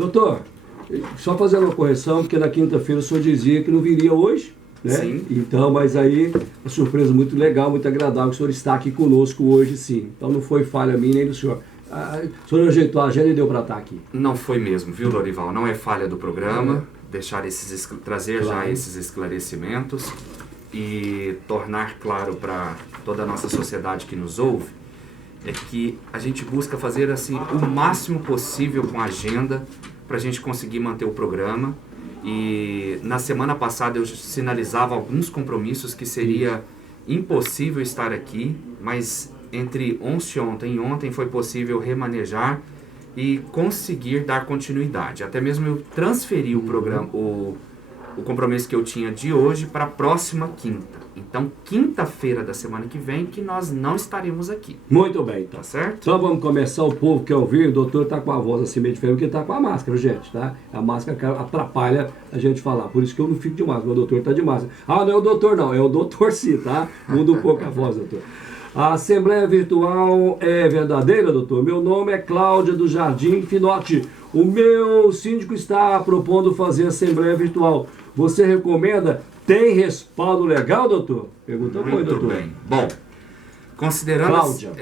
Doutor, só fazendo uma correção, porque na quinta-feira o senhor dizia que não viria hoje, né? Sim. Então, mas aí, uma surpresa muito legal, muito agradável, que o senhor está aqui conosco hoje, sim. Então não foi falha minha nem do senhor. O senhor ajeitou a agenda e deu para estar aqui. Não foi mesmo, viu, Lorival? Não é falha do programa. Trazer Claro. já esses esclarecimentos e tornar claro para toda a nossa sociedade que nos ouve é que a gente busca fazer assim o máximo possível com a agenda para a gente conseguir manter o programa. E na semana passada eu sinalizava alguns compromissos que seria impossível estar aqui, mas entre ontem e ontem foi possível remanejar e conseguir dar continuidade. Até mesmo eu transferi o programa, o compromisso que eu tinha de hoje para a próxima quinta. Então, quinta-feira da semana que vem, que nós não estaremos aqui. Muito bem, então. Tá certo? Então vamos começar, o povo quer ouvir, o doutor está com a voz assim meio diferente, porque está com a máscara, gente, tá? A máscara que atrapalha a gente falar, por isso que eu não fico de máscara, o doutor está de máscara. Ah, não é o doutor não, é o doutor sim, tá? Muda um pouco a voz, doutor. A Assembleia Virtual é verdadeira, doutor? Meu nome é Cláudia do Jardim Finote. O meu síndico está propondo fazer Assembleia Virtual. Você recomenda? Tem respaldo legal, doutor? Pergunta foi, doutor. Muito bem. Bom, Cláudia.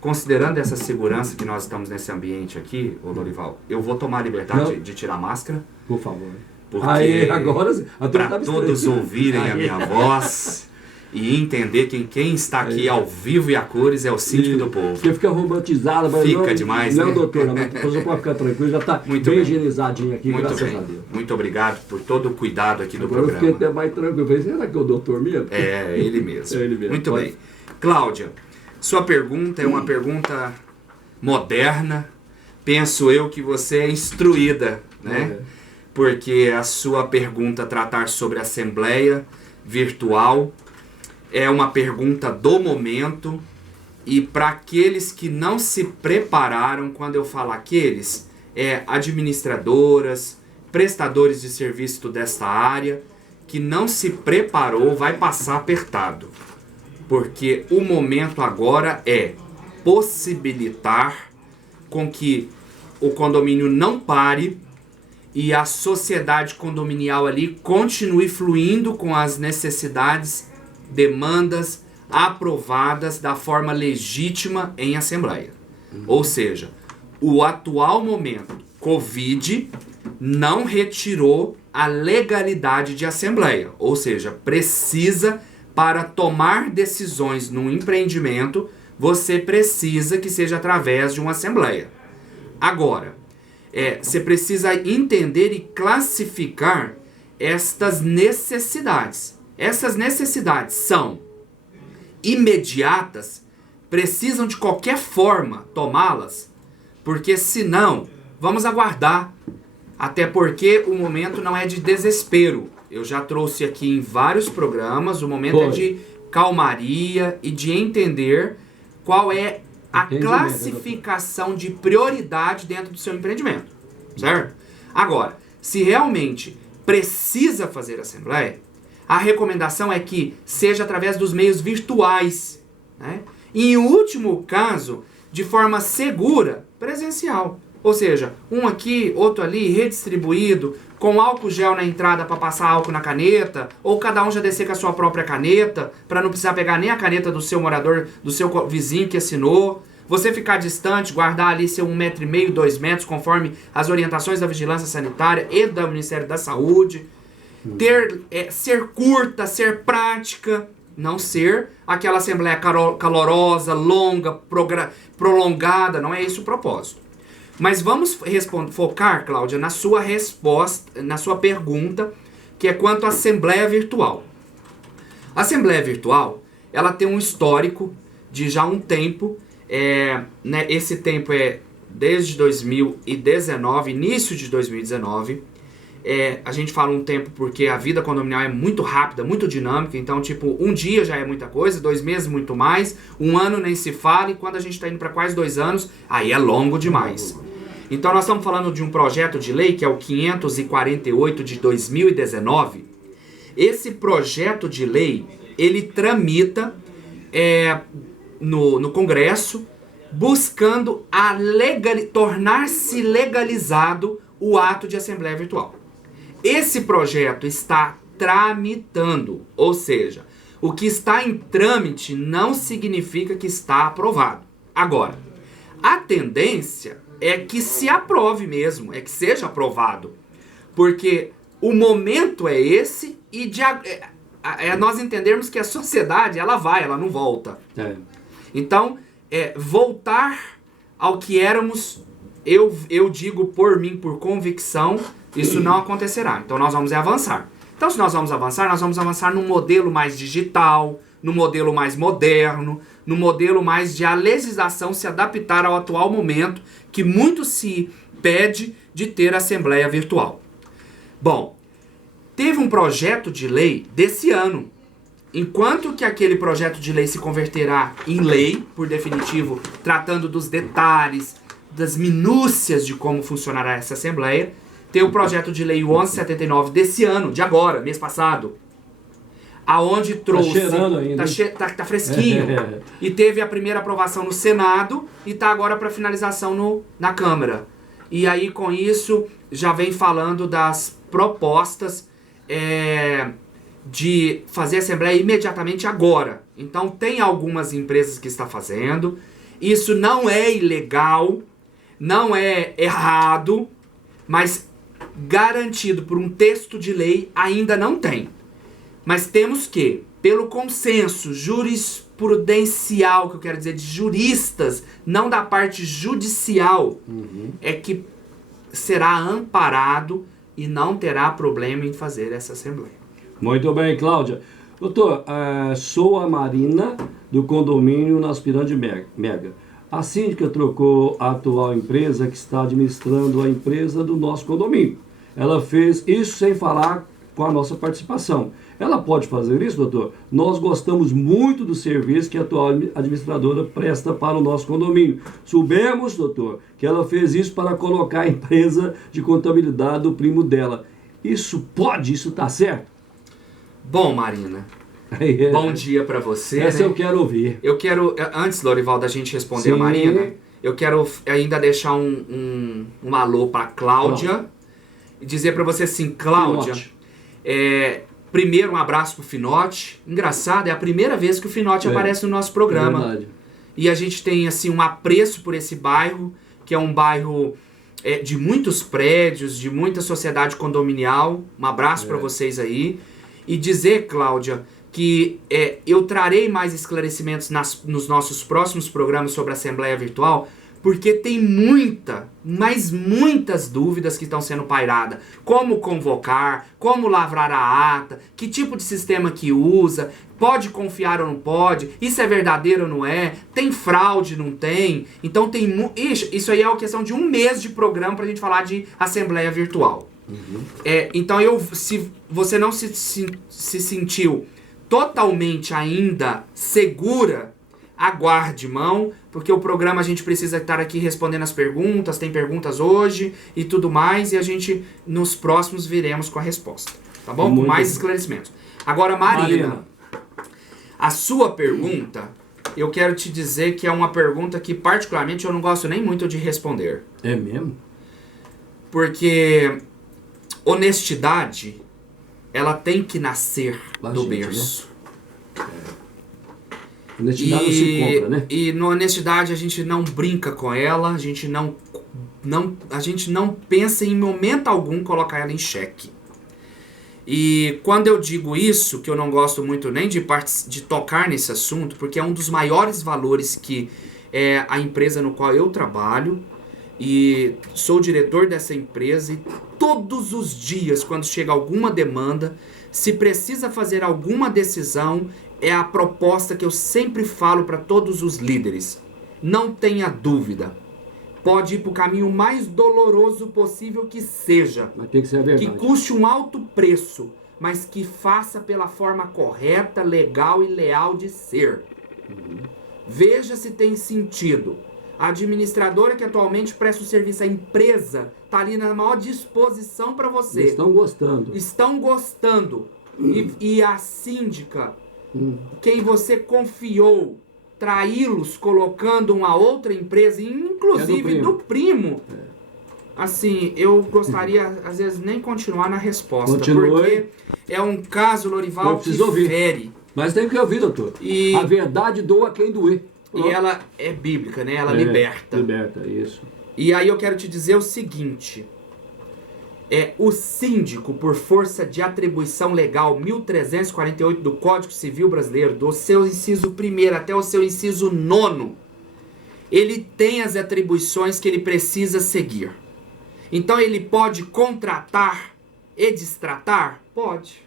considerando essa segurança que nós estamos nesse ambiente aqui, ô Lorival, eu vou tomar a liberdade de tirar a máscara. Por favor. Porque Aí, agora para todos ouvirem a minha voz e entender que quem está aqui ao vivo e a cores é o síndico do povo. Porque fica romantizado, mas Fica não, demais, não, né? doutor, não, você pode ficar tranquilo, já está Muito bem bem. higienizadinho aqui, Muito graças bem. a Deus. Muito obrigado por todo o cuidado aqui do Agora eu fiquei programa. até mais tranquilo. Eu falei, será que é o doutor mesmo? É ele mesmo. É ele mesmo. Muito Pode. bem. Cláudia, sua pergunta é uma pergunta moderna. Penso eu que você é instruída, né? Porque a sua pergunta tratar sobre Assembleia Virtual é uma pergunta do momento. E para aqueles que não se prepararam, quando eu falo aqueles, administradoras, prestadores de serviço desta área, que não se preparou, vai passar apertado. Porque o momento agora é possibilitar com que o condomínio não pare e a sociedade condominial ali continue fluindo com as necessidades, demandas aprovadas da forma legítima em assembleia. Ou seja, o atual momento Covid não retirou a legalidade de assembleia. Ou seja, precisa, para tomar decisões num empreendimento, você precisa que seja através de uma assembleia. Agora, você precisa entender e classificar estas necessidades. Essas necessidades são imediatas, precisam de qualquer forma tomá-las, porque senão, vamos aguardar. Até porque o momento não é de desespero. Eu já trouxe aqui em vários programas, o momento é de calmaria e de entender qual é a classificação de prioridade dentro do seu empreendimento, certo? Agora, se realmente precisa fazer assembleia, a recomendação é que seja através dos meios virtuais, né? E em último caso, de forma segura, presencial. Ou seja, um aqui, outro ali, redistribuído, com álcool gel na entrada para passar álcool na caneta, ou cada um já descer com a sua própria caneta, para não precisar pegar nem a caneta do seu morador, do seu vizinho que assinou. Você ficar distante, guardar ali seu 1,5 m, 2 metros, conforme as orientações da Vigilância Sanitária e do Ministério da Saúde. Ser curta, ser prática, não ser aquela assembleia calorosa, longa, prolongada, não é esse o propósito. Mas vamos focar, Cláudia, na sua resposta, na sua pergunta, que é quanto à Assembleia Virtual. A Assembleia Virtual, ela tem um histórico de já um tempo, né, esse tempo é desde 2019, início de 2019. A gente fala um tempo porque a vida condominial é muito rápida, muito dinâmica, então tipo, um dia já é muita coisa, 2 meses muito mais, um ano nem se fala, e quando a gente está indo para quase 2 anos, aí é longo demais. Então nós estamos falando de um projeto de lei que é o 548 de 2019. Esse projeto de lei, ele tramita no Congresso, buscando tornar-se legalizado o ato de assembleia virtual. Esse projeto está tramitando, ou seja, o que está em trâmite não significa que está aprovado. Agora, a tendência é que se aprove mesmo, é que seja aprovado, porque o momento é esse e nós entendermos que a sociedade, ela não volta. Então, voltar ao que éramos, eu digo por mim, por convicção, isso não acontecerá. Então nós vamos avançar. Então se nós vamos avançar num modelo mais digital, num modelo mais moderno, num modelo mais de a legislação se adaptar ao atual momento, que muito se pede de ter assembleia virtual. Bom, teve um projeto de lei desse ano. Enquanto que aquele projeto de lei se converterá em lei, por definitivo, tratando dos detalhes, das minúcias de como funcionará essa Assembleia, tem o projeto de lei 1179 desse ano, de agora, mês passado, aonde trouxe... Tá cheirando ainda. Tá fresquinho. E teve a primeira aprovação no Senado e está agora para finalização na Câmara. E aí, com isso, já vem falando das propostas de fazer a Assembleia imediatamente agora. Então, tem algumas empresas que estão fazendo. Isso não é ilegal, não é errado, mas garantido por um texto de lei ainda não tem. Mas temos que, pelo consenso jurisprudencial, que eu quero dizer, de juristas, não da parte judicial, é que será amparado e não terá problema em fazer essa Assembleia. Muito bem, Cláudia. Doutor, sou a Marina, do condomínio na Aspirante Mega. A síndica trocou a atual empresa que está administrando a empresa do nosso condomínio. Ela fez isso sem falar com a nossa participação. Ela pode fazer isso, doutor? Nós gostamos muito do serviço que a atual administradora presta para o nosso condomínio. Soubemos, doutor, que ela fez isso para colocar a empresa de contabilidade do primo dela. Isso pode? Isso está certo? Bom, Marina, bom dia para você. Essa, né? Eu quero ouvir. Eu quero, antes, Lorival, da gente responder a Marina, eu quero ainda deixar um alô para Cláudia e dizer para você assim, Cláudia, primeiro um abraço pro Finote. Engraçado, é a primeira vez que o Finote aparece no nosso programa. É verdade. E a gente tem assim um apreço por esse bairro, que é um bairro de muitos prédios, de muita sociedade condominial. Um abraço para vocês aí. E dizer, Cláudia, que eu trarei mais esclarecimentos nos nossos próximos programas sobre a Assembleia Virtual, porque tem muitas dúvidas que estão sendo pairadas. Como convocar, como lavrar a ata, que tipo de sistema que usa, pode confiar ou não pode, isso é verdadeiro ou não é, tem fraude, não tem. Então isso aí é uma questão de um mês de programa para a gente falar de Assembleia Virtual. Então, se você não se sentiu totalmente ainda segura, aguarde mão, porque o programa a gente precisa estar aqui respondendo as perguntas, tem perguntas hoje e tudo mais, e a gente nos próximos viremos com a resposta, tá bom? Com mais esclarecimentos. Agora, Marina, a sua pergunta, eu quero te dizer que é uma pergunta que particularmente eu não gosto nem muito de responder. É mesmo? Porque honestidade, ela tem que nascer do berço. Né? Honestidade não se compra, né? E na honestidade a gente não brinca com ela, a gente não pensa em momento algum colocar ela em xeque. E quando eu digo isso, que eu não gosto muito nem de tocar nesse assunto, porque é um dos maiores valores que é a empresa no qual eu trabalho, e sou diretor dessa empresa, e todos os dias, quando chega alguma demanda, se precisa fazer alguma decisão, é a proposta que eu sempre falo para todos os líderes. Não tenha dúvida. Pode ir para o caminho mais doloroso possível que seja. Mas tem que ser a verdade. Que custe um alto preço, mas que faça pela forma correta, legal e leal de ser. Veja se tem sentido. A administradora que atualmente presta o serviço à empresa está ali na maior disposição para você. Estão gostando. Estão gostando. E a síndica, quem você confiou, traí-los colocando uma outra empresa, inclusive do primo. Assim, eu gostaria, às vezes, nem continuar na resposta. Continue. Porque é um caso, Lorival, Eu que preciso ouvir. fere. Mas tem que ouvir, doutor. E- A verdade doa quem doer. E ela é bíblica, né? Ela É, liberta. Liberta, isso. E aí eu quero te dizer o seguinte. O síndico, por força de atribuição legal 1348 do Código Civil Brasileiro, do seu inciso 1º até o seu inciso 9º, ele tem as atribuições que ele precisa seguir. Então ele pode contratar e destratar? Pode.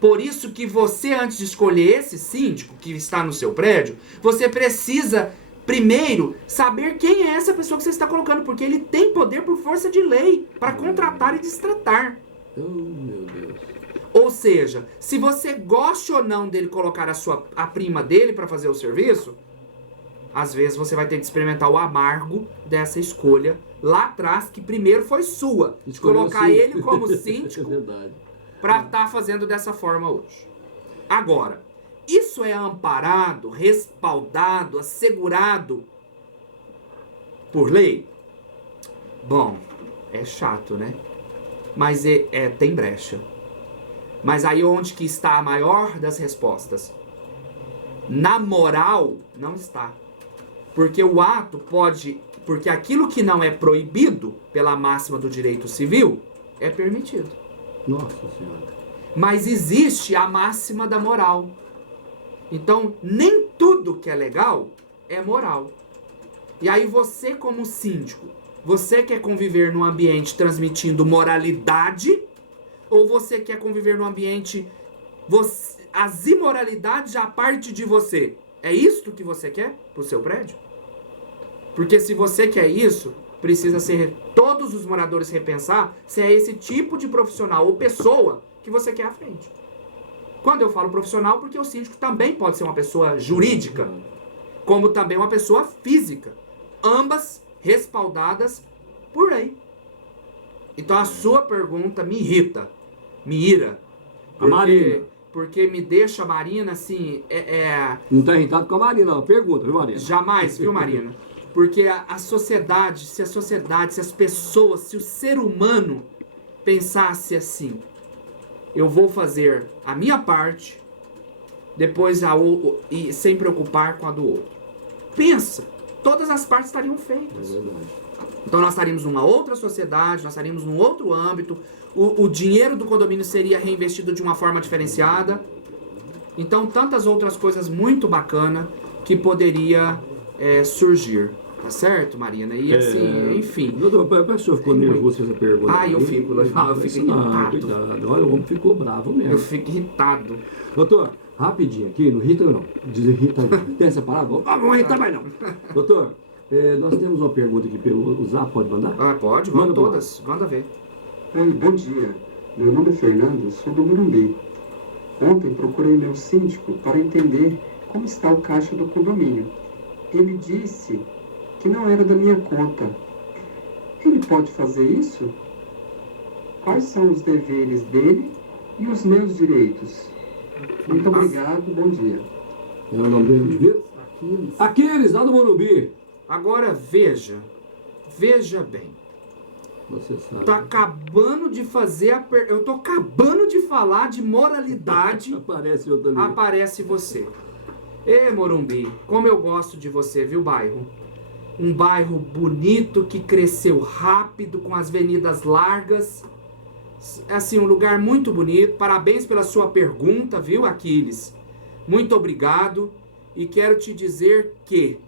Por isso que você, antes de escolher esse síndico que está no seu prédio, você precisa primeiro saber quem é essa pessoa que você está colocando, porque ele tem poder por força de lei para contratar e destratar. Oh, meu Deus. Ou seja, se você gosta ou não dele colocar a prima dele para fazer o serviço, às vezes você vai ter que experimentar o amargo dessa escolha lá atrás, que primeiro foi sua. De colocar ele como síndico para estar fazendo dessa forma hoje. Agora, isso é amparado, respaldado, assegurado por lei? Bom, é chato, né? Mas tem brecha. Mas aí onde que está a maior das respostas? Na moral, não está. Porque o ato pode... Porque aquilo que não é proibido pela máxima do direito civil é permitido. Nossa Senhora. Mas existe a máxima da moral. Então, nem tudo que é legal é moral. E aí você, como síndico, você quer conviver num ambiente transmitindo moralidade, ou você quer conviver num ambiente... as imoralidades já parte de você. É isto que você quer pro seu prédio? Porque se você quer isso, precisa ser todos os moradores repensar se é esse tipo de profissional ou pessoa que você quer à frente. Quando eu falo profissional, porque o síndico também pode ser uma pessoa jurídica, como também uma pessoa física. Ambas respaldadas por lei. Então a sua pergunta me irrita, me ira. A Marina. Porque me deixa, Marina, assim... Não tá irritado com a Marina, não. Pergunta, viu, Marina? Jamais, viu, Marina? Porque a sociedade, se as pessoas, se o ser humano pensasse assim, eu vou fazer a minha parte, depois e sem preocupar com a do outro. Pensa, todas as partes estariam feitas. É verdade. Então nós estaríamos numa outra sociedade, nós estaríamos num outro âmbito, o dinheiro do condomínio seria reinvestido de uma forma diferenciada. Então tantas outras coisas muito bacanas que poderia surgir. Tá certo, Marina? E assim, enfim. Doutor, a pessoa ficou nervoso com essa pergunta. Eu fico, eu fico irritado. Cuidado. Olha, o homem ficou bravo mesmo. Eu fico irritado. Doutor, rapidinho aqui, não irrita não. Desirrita não. Tem essa palavra? Não irrita mais não. Doutor, nós temos uma pergunta aqui pelo Zap, pode mandar? Pode, manda todas. Manda ver. Oi, bom dia. Meu nome é Fernando, sou do Morumbi. Ontem procurei meu síndico para entender como está o caixa do condomínio. Ele disse que não era da minha conta. Ele pode fazer isso? Quais são os deveres dele e os meus direitos? Muito obrigado, bom dia. É o nome dele, viu? Aquiles, lá do Morumbi. Agora veja bem. Você sabe. Tá acabando de fazer eu tô acabando de falar de moralidade. Aparece outro ali. Aparece você. Morumbi, como eu gosto de você, viu, bairro? Um bairro bonito que cresceu rápido, com as avenidas largas. Assim, um lugar muito bonito. Parabéns pela sua pergunta, viu, Aquiles? Muito obrigado. E quero te dizer que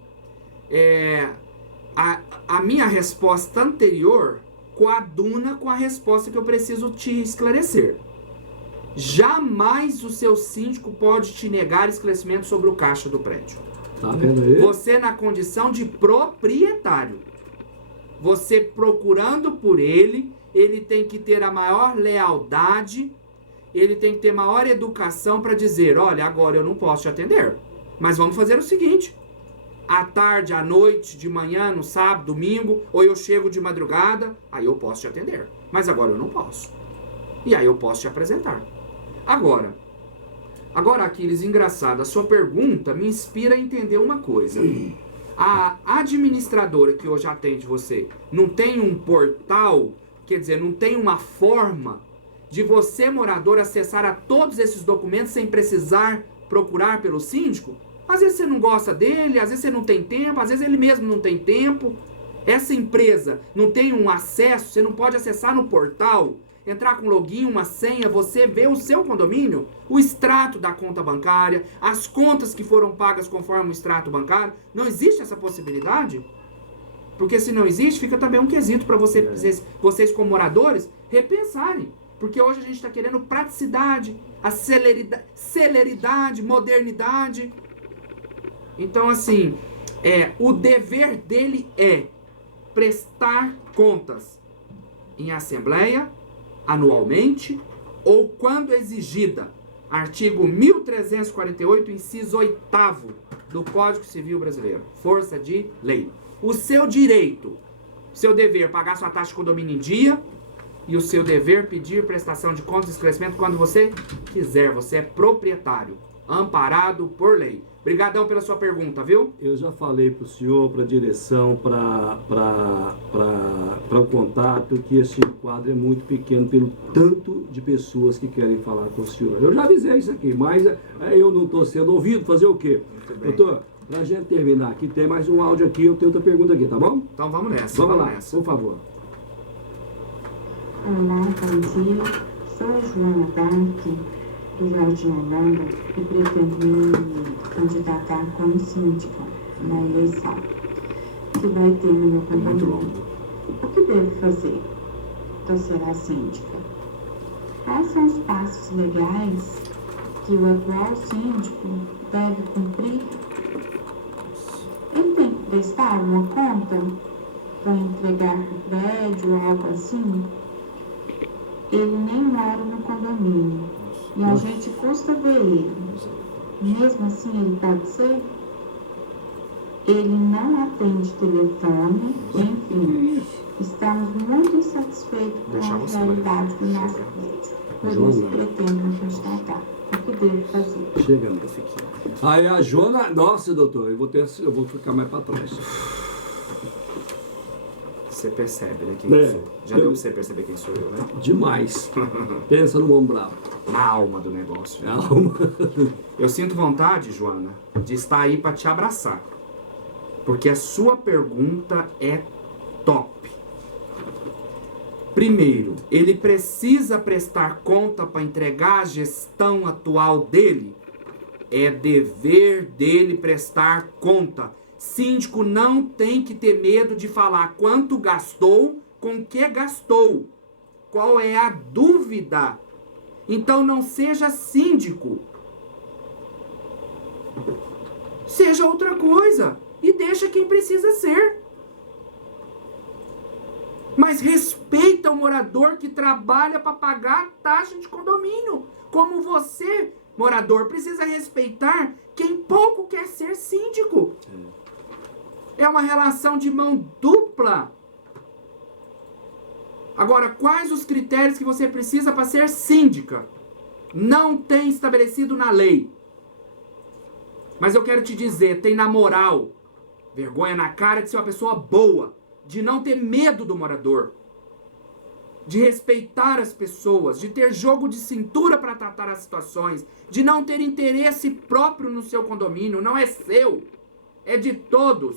a minha resposta anterior coaduna com a resposta que eu preciso te esclarecer. Jamais o seu síndico pode te negar esclarecimento sobre o caixa do prédio. Tá vendo aí? Você na condição de proprietário. Você procurando por ele tem que ter a maior lealdade, ele tem que ter maior educação para dizer, olha, agora eu não posso te atender. Mas vamos fazer o seguinte, à tarde, à noite, de manhã, no sábado, domingo, ou eu chego de madrugada, aí eu posso te atender. Mas agora eu não posso. E aí eu posso te apresentar. Agora, Aquiles, engraçado, a sua pergunta me inspira a entender uma coisa. A administradora que hoje atende você não tem um portal, quer dizer, não tem uma forma de você, morador, acessar a todos esses documentos sem precisar procurar pelo síndico? Às vezes você não gosta dele, às vezes você não tem tempo, às vezes ele mesmo não tem tempo. Essa empresa não tem um acesso, você não pode acessar no portal, entrar com login, uma senha, você vê o seu condomínio, o extrato da conta bancária, as contas que foram pagas conforme o extrato bancário. Não existe essa possibilidade? Porque se não existe, fica também um quesito para vocês como moradores repensarem. Porque hoje a gente está querendo praticidade, celeridade, modernidade. Então, assim, o dever dele é prestar contas em assembleia, anualmente, ou quando exigida. Artigo 1348, inciso 8º do Código Civil Brasileiro. Força de lei. O seu direito, seu dever, pagar sua taxa de condomínio em dia, e o seu dever pedir prestação de contas e esclarecimento quando você quiser. Você é proprietário, amparado por lei. Obrigadão pela sua pergunta, viu? Eu já falei para o senhor, para a direção, para o contato, que esse quadro é muito pequeno pelo tanto de pessoas que querem falar com o senhor. Eu já avisei isso aqui, mas eu não estou sendo ouvido. Fazer o quê? Doutor, para a gente terminar aqui, tem mais um áudio aqui, eu tenho outra pergunta aqui, tá bom? Então vamos nessa. Vamos lá, nessa. por favor. Olá, bom dia. Sou a Joana Dark, do Jardim Holanda, e pretendo me candidatar como síndica na eleição que vai ter no meu condomínio. O que devo fazer para ser a síndica? Quais são os passos legais que o atual síndico deve cumprir? Ele tem que prestar uma conta para entregar para o prédio ou algo assim? Ele nem mora no condomínio e a gente custa ver ele. Mesmo assim, ele pode ser? Ele não atende telefone, enfim. Estamos muito insatisfeitos com a realidade do nosso prédio. Por isso, pretendo me candidatar. O que devo fazer? Chega, meu filho. Aí a Joana... Nossa, doutor, eu vou ficar mais para trás. Você percebe, né, quem eu sou. Já deu pra você perceber quem sou eu, né? Demais. Pensa no homem bravo. Na alma do negócio. É a alma. Eu sinto vontade, Joana, de estar aí para te abraçar. Porque a sua pergunta é top. Primeiro, ele precisa prestar conta para entregar a gestão atual dele? É dever dele prestar conta. Síndico não tem que ter medo de falar quanto gastou, com o que gastou. Qual é a dúvida? Então não seja síndico. Seja outra coisa. E deixa quem precisa ser. Mas respeita o morador que trabalha para pagar a taxa de condomínio. Como você, morador, precisa respeitar quem pouco quer ser síndico. É uma relação de mão dupla. Agora, quais os critérios que você precisa para ser síndica? Não tem estabelecido na lei. Mas eu quero te dizer, tem na moral, vergonha na cara de ser uma pessoa boa, de não ter medo do morador, de respeitar as pessoas, de ter jogo de cintura para tratar as situações, de não ter interesse próprio no seu condomínio. Não é seu, é de todos.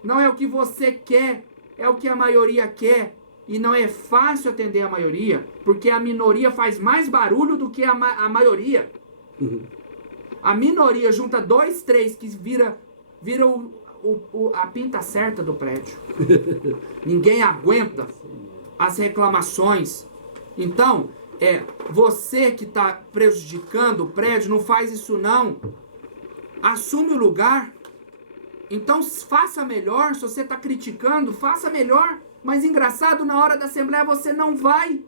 Não é o que você quer, é o que a maioria quer. E não é fácil atender a maioria, porque a minoria faz mais barulho do que a maioria. A minoria junta 2, 3 que vira a pinta certa do prédio. Ninguém aguenta as reclamações. Então, você que está prejudicando o prédio, não faz isso não. Assume o lugar. Então faça melhor. Se você está criticando, faça melhor. Mas engraçado, na hora da assembleia você não vai.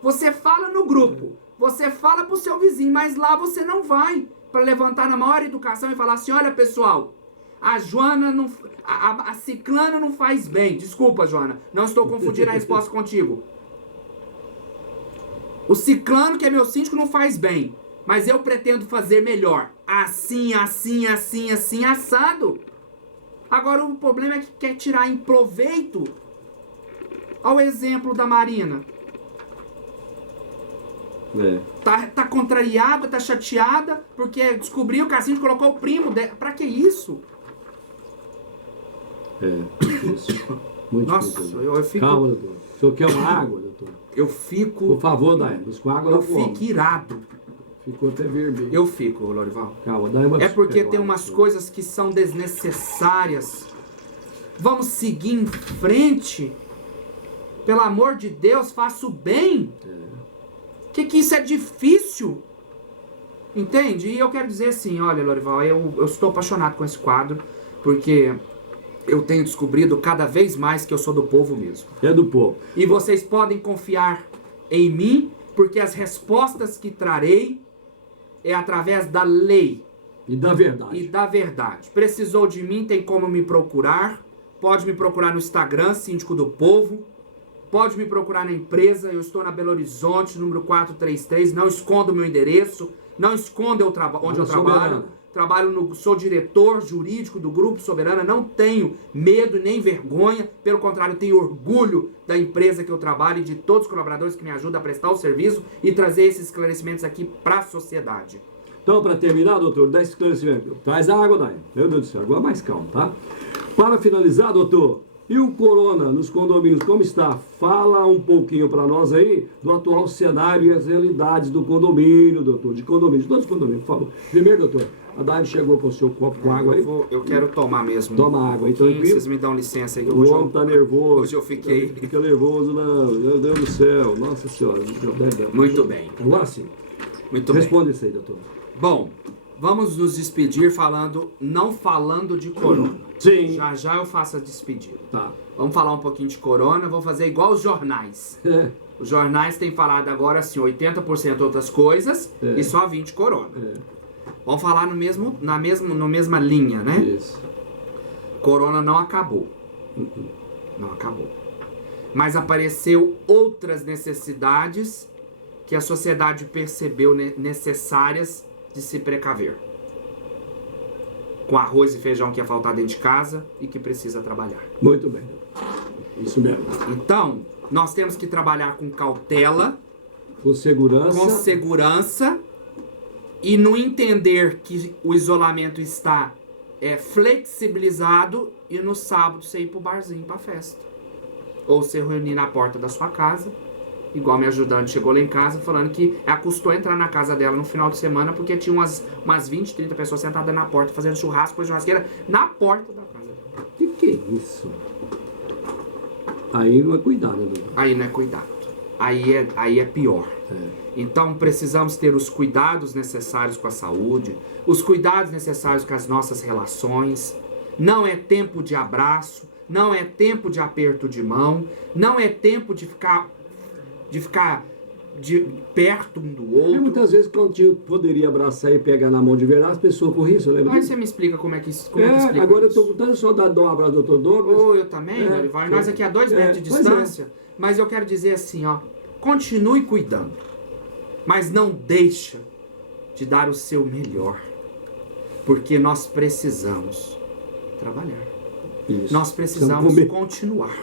Você fala no grupo, você fala pro seu vizinho, mas lá você não vai. Para levantar na maior educação e falar assim: olha pessoal, a Joana não, a ciclana não faz bem. Desculpa, Joana, não estou confundindo a resposta contigo. O ciclano, que é meu síndico, não faz bem, mas eu pretendo fazer melhor. assim, assado. Agora o problema é que quer tirar em proveito. Ao exemplo da Marina. Tá contrariada, tá chateada, porque descobriu que a Cindy colocou o primo dela. Pra que isso? Difícil. Muito Nossa, difícil. eu fico... Calma, doutor. O senhor quer uma água, doutor? Eu fico... Por favor, Daí, busca uma água Eu na fome. fico irado. Ficou até vermelho. Eu fico, Lorival. Calma, Daí, mas É porque pega tem uma umas água. coisas que são desnecessárias. Vamos seguir em frente. Pelo amor de Deus, faça o bem. Que isso é difícil. Entende? E eu quero dizer assim, olha, Lorival, eu estou apaixonado com esse quadro, porque eu tenho descobrido cada vez mais que eu sou do povo mesmo. É do povo. E vocês podem confiar em mim, porque as respostas que trarei é através da lei E da verdade. e da verdade. Precisou de mim, tem como me procurar. Pode me procurar no Instagram, Síndico do Povo. Pode me procurar na empresa. Eu estou na Belo Horizonte, número 433. Não escondo o meu endereço. Não escondo onde eu trabalho. Sou diretor jurídico do Grupo Soberana. Não tenho medo nem vergonha. Pelo contrário, tenho orgulho da empresa que eu trabalho e de todos os colaboradores que me ajudam a prestar o serviço e trazer esses esclarecimentos aqui para a sociedade. Então, para terminar, doutor, dá esclarecimento. Traz a água, Daí. Meu Deus do céu, agora mais calmo, tá? Para finalizar, doutor, e o corona nos condomínios, como está? Fala um pouquinho para nós aí do atual cenário e as realidades do condomínio, doutor. De condomínio, de todos os condomínios, por favor. Primeiro, doutor, a Dani chegou com o seu copo com água aí. Eu quero tomar mesmo. Toma água aí, tranquilo. Vocês me dão licença aí. O homem tá nervoso. Hoje eu fiquei... Fica nervoso, não. Meu Deus do céu. Nossa senhora. Muito bem. Agora sim. Muito bem. Responde isso aí, doutor. Bom, vamos nos despedir não falando de corona. Sim. Já eu faço a despedida. Tá. Vamos falar um pouquinho de corona, vou fazer igual os jornais. Os jornais têm falado agora assim, 80% outras coisas e só 20% corona. Vamos falar na mesma linha, né? Isso. Corona não acabou. Não acabou. Mas apareceu outras necessidades que a sociedade percebeu necessárias de se precaver. Com arroz e feijão que ia faltar dentro de casa e que precisa trabalhar. Muito bem. Isso mesmo. Então, nós temos que trabalhar com cautela, Com segurança. com segurança e no entender que o isolamento está flexibilizado e no sábado você ir pro barzinho, pra festa. Ou se reunir na porta da sua casa, igual minha ajudante chegou lá em casa falando que ela custou entrar na casa dela no final de semana porque tinha umas 20, 30 pessoas sentadas na porta fazendo churrasco com a churrasqueira na porta da casa dela. Que é isso? Aí não é cuidado, né, doutor? Aí não é cuidado. Aí é pior. Então precisamos ter os cuidados necessários com a saúde, os cuidados necessários com as nossas relações. Não é tempo de abraço, não é tempo de aperto de mão, não é tempo de ficar perto um do E outro. muitas vezes, quando eu poderia abraçar e pegar na mão de verdade, as pessoas corriam, você lembra Aí disso? você me explica como é que explica Agora eu isso. tô com tanta saudade de dar um abraço do doutor Douglas. Ou eu também, Dorival. Nós aqui a 2 metros de pois é. distância. Mas eu quero dizer assim, ó. Continue cuidando. Mas não deixa de dar o seu melhor. Porque nós precisamos trabalhar. Isso. Nós precisamos comer. continuar.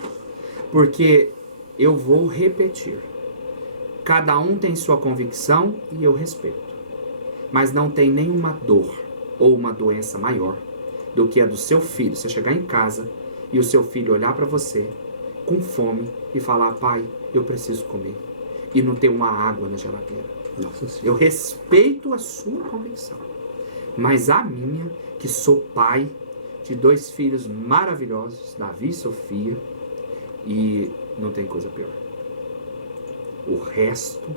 Porque eu vou repetir. Cada um tem sua convicção e eu respeito. Mas não tem nenhuma dor ou uma doença maior do que a do seu filho. Você chegar em casa e o seu filho olhar para você com fome e falar: pai, eu preciso comer. E não ter uma água na geladeira. Nossa Senhora. Eu respeito a sua convicção. Mas a minha, que sou pai de 2 filhos maravilhosos, Davi e Sofia, e não tem coisa pior. O resto,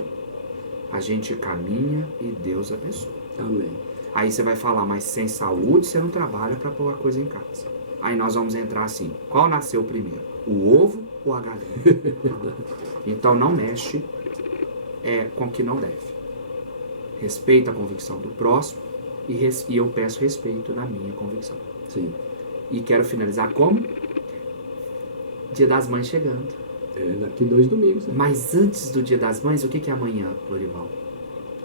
a gente caminha e Deus abençoa. Amém. Aí você vai falar, mas sem saúde você não trabalha para pôr a coisa em casa. Aí nós vamos entrar assim, qual nasceu primeiro? O ovo ou a galinha? Então não mexe com o que não deve. Respeita a convicção do próximo e eu peço respeito na minha convicção. Sim. E quero finalizar como? Dia das Mães chegando. Daqui 2 domingos. Né? Mas antes do Dia das Mães, o que é amanhã, Lorival?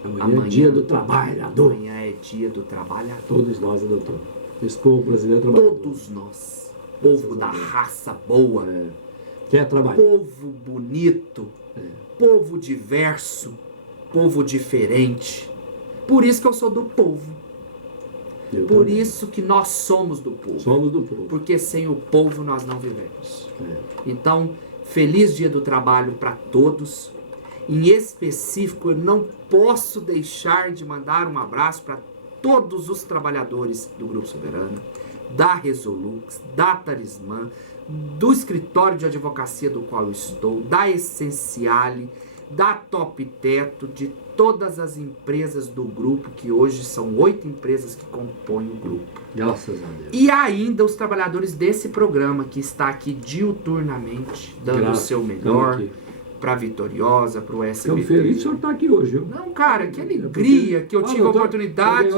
Amanhã é dia do trabalhador. Amanhã é dia do trabalhador. Todos nós, né, doutor? Esse povo brasileiro é trabalhador. Todos nós. Povo da raça boa. Quer trabalhar. Povo bonito. Povo diverso. Povo diferente. Por isso que eu sou do povo. Por isso que nós somos do povo. Somos do povo. Porque sem o povo nós não vivemos. Então, feliz dia do trabalho para todos. Em específico, eu não posso deixar de mandar um abraço para todos os trabalhadores do Grupo Soberano, da Resolux, da Talismã, do escritório de advocacia do qual eu estou, da Essenciale, da Top Teto, de todas as empresas do grupo, que hoje são 8 empresas que compõem o grupo. Graças a Deus. E ainda os trabalhadores desse programa, que está aqui diuturnamente, dando o seu melhor para a Vitoriosa, para o SBT. Estou feliz que o senhor está aqui hoje, viu? Não, cara, que alegria que eu tive a oportunidade.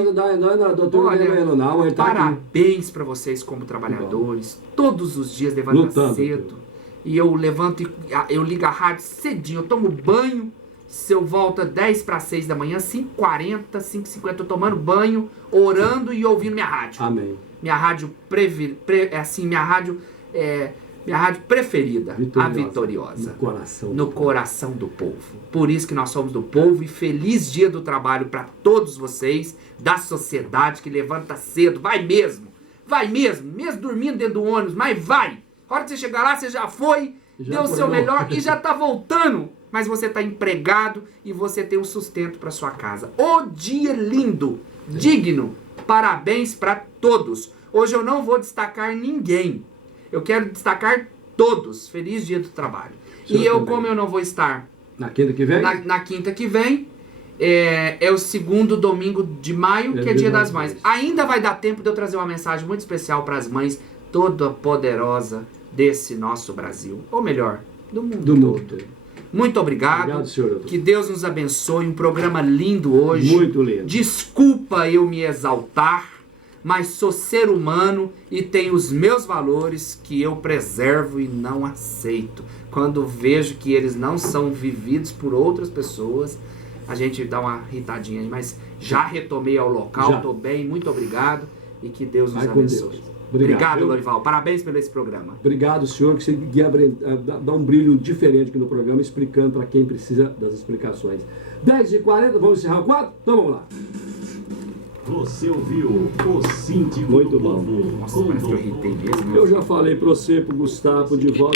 Olha, parabéns para vocês como trabalhadores. Todos os dias levanta cedo. E eu levanto e eu ligo a rádio cedinho, eu tomo banho. Se eu volto 10 para 6 da manhã, 5h40, 5h50, eu tomando banho, orando e ouvindo minha rádio. Amém. Minha rádio minha rádio preferida, Vitoriosa. a Vitoriosa. No coração do povo. Por isso que nós somos do povo, e feliz dia do trabalho para todos vocês, da sociedade que levanta cedo. Vai mesmo, mesmo dormindo dentro do ônibus, mas vai. A hora que você chegar lá, você já foi, deu o seu melhor e já tá voltando. Mas você tá empregado e você tem um sustento para sua casa. O dia lindo, digno. Parabéns para todos. Hoje eu não vou destacar ninguém. Eu quero destacar todos. Feliz dia do trabalho. E eu, também. Como eu não vou estar na quinta que vem? Na quinta que vem, é o segundo domingo de maio, que é dia das mães. Ainda vai dar tempo de eu trazer uma mensagem muito especial para as mães, toda poderosa desse nosso Brasil. Ou melhor, do mundo todo. Muito obrigado. Obrigado, senhor. Que Deus nos abençoe. Um programa lindo hoje. Muito lindo. Desculpa eu me exaltar, mas sou ser humano e tenho os meus valores que eu preservo e não aceito. Quando vejo que eles não são vividos por outras pessoas, a gente dá uma irritadinha aí. Mas já retomei ao local, estou bem. Muito obrigado e que Deus nos abençoe. Obrigado, Lorival. Parabéns pelo esse programa. Obrigado, senhor, que você dá um brilho diferente aqui no programa, explicando para quem precisa das explicações. 10h40, vamos encerrar o quadro? Então vamos lá. Você ouviu o Síndico Muito do bom. Povo. Nossa, parece que eu irritei mesmo. Eu já falei para você, para o Gustavo, de volta.